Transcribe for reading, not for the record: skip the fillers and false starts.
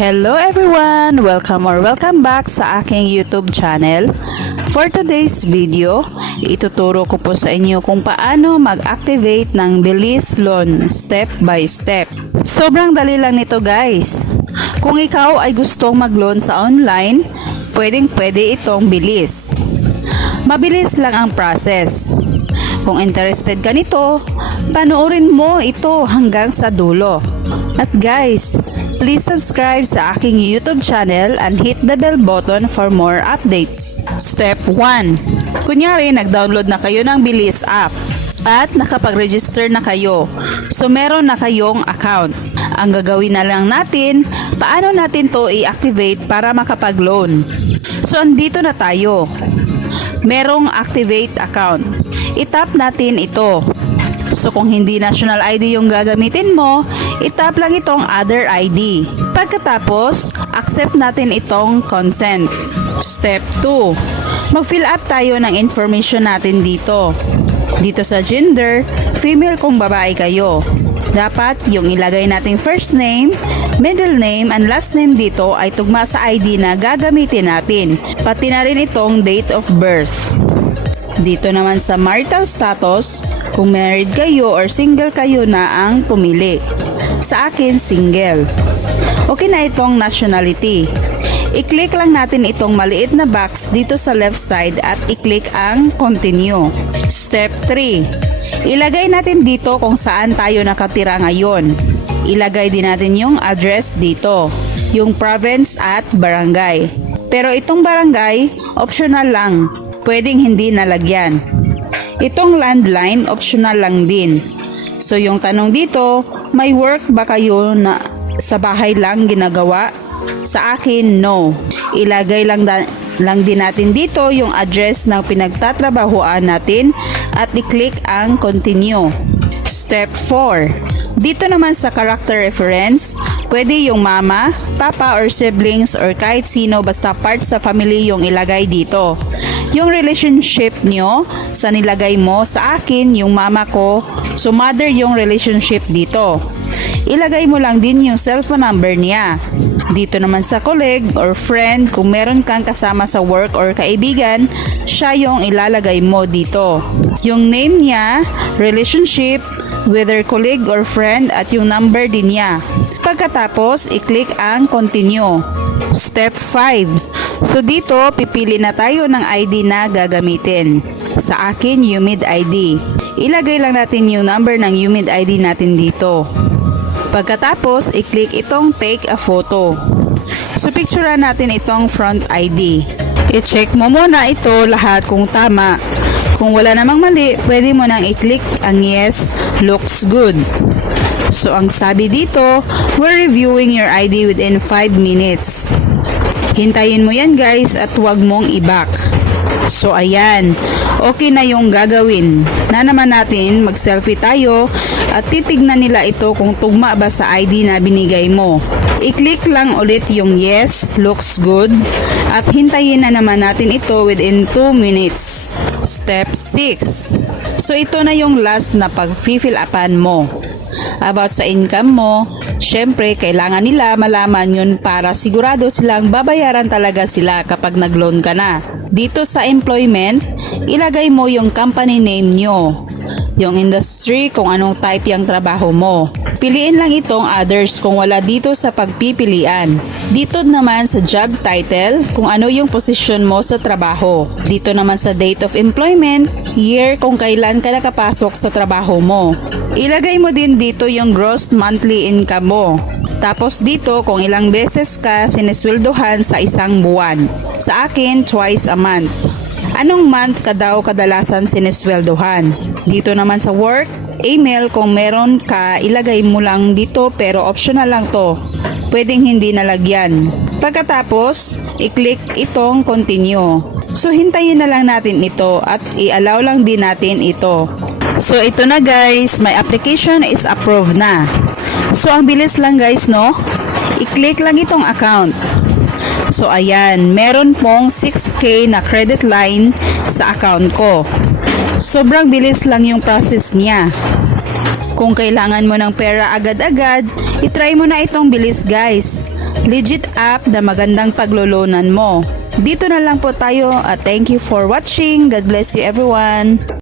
Hello everyone! Welcome back sa aking YouTube channel. For today's video, ituturo ko po sa inyo kung paano mag-activate ng Bilis Loan step by step. Sobrang dali lang nito guys. Kung ikaw ay gustong mag-loan sa online, pwede itong Bilis. Mabilis lang ang process. Kung interested ka nito, panoorin mo ito hanggang sa dulo. At guys, please subscribe sa aking YouTube channel and hit the bell button for more updates. Step 1. Kunyari, nag-download na kayo ng Bilis app at nakapag-register na kayo. So, meron na kayong account. Ang gagawin na lang natin, paano natin to i-activate para makapag-loan. So, andito na tayo. Merong activate account. I-tap natin ito. So kung hindi national ID yung gagamitin mo, i-tap lang itong other ID. Pagkatapos, accept natin itong consent. Step 2. Mag-fill up tayo ng information natin dito. Dito sa gender, female kung babae kayo. Dapat yung ilagay nating first name, middle name, and last name dito ay tugma sa ID na gagamitin natin. Pati na rin itong date of birth. Dito naman sa marital status, kung married kayo or single kayo na ang pumili. Sa akin, single. Okay na itong nationality. I-click lang natin itong maliit na box dito sa left side at i-click ang continue. Step 3. Ilagay natin dito kung saan tayo nakatira ngayon. Ilagay din natin yung address dito, yung province at barangay. Pero itong barangay, optional lang. Pwedeng hindi nalagyan. Itong landline, optional lang din. So yung tanong dito, may work ba kayo na sa bahay lang ginagawa? Sa akin, no. Ilagay lang din natin dito yung address ng pinagtatrabahuan natin at i-click ang continue. Step 4. Dito naman sa character reference, pwede yung mama, papa or siblings or kahit sino basta part sa family yung ilagay dito. Yung relationship nyo sa nilagay mo, sa akin yung mama ko, so mother yung relationship dito. Ilagay mo lang din yung cellphone number niya. Dito naman sa colleague or friend, kung meron kang kasama sa work or kaibigan, siya yung ilalagay mo dito. Yung name niya, relationship, whether colleague or friend, at yung number din niya. Pagkatapos, i-click ang continue. Step 5. So dito, pipili na tayo ng ID na gagamitin. Sa akin, UMID ID. Ilagay lang natin yung number ng UMID ID natin dito. Pagkatapos, i-click itong take a photo. So picturean natin itong front ID. I-check mo muna ito lahat kung tama. Kung wala namang mali, pwede mo nang i-click ang yes, looks good. So ang sabi dito, we're reviewing your ID within 5 minutes. Hintayin mo yan guys at huwag mong i-back. So ayan, okay na yung gagawin. Na naman natin, mag-selfie tayo at titignan nila ito kung tugma ba sa ID na binigay mo. I-click lang ulit yung yes, looks good at hintayin na naman natin ito within 2 minutes. Step 6. So ito na yung last na pag-fill upan mo. About sa income mo, syempre kailangan nila malaman yun para sigurado silang babayaran talaga sila kapag nag-loan ka na. Dito sa employment, ilagay mo yung company name nyo, yung industry kung anong type yung trabaho mo. Piliin lang itong others kung wala dito sa pagpipilian. Dito naman sa job title, kung ano yung posisyon mo sa trabaho. Dito naman sa date of employment, year kung kailan ka nakapasok sa trabaho mo. Ilagay mo din dito yung gross monthly income mo. Tapos dito kung ilang beses ka sinisweldohan sa isang buwan. Sa akin, twice a month. Anong month ka daw kadalasan sinisweldohan? Dito naman sa work, email kung meron ka, ilagay mo lang dito pero optional lang to. Pwedeng hindi nalagyan. Pagkatapos, i-click itong continue. So hintayin na lang natin ito at i-allow lang din natin ito. So ito na guys, my application is approved na. So ang bilis lang guys no? I-click lang itong account. So ayan, meron pong 6K na credit line sa account ko. Sobrang bilis lang yung process niya. Kung kailangan mo ng pera agad-agad, itry mo na itong Bilis guys. Legit app na magandang paglolonan mo. Dito na lang po tayo at thank you for watching. God bless you everyone.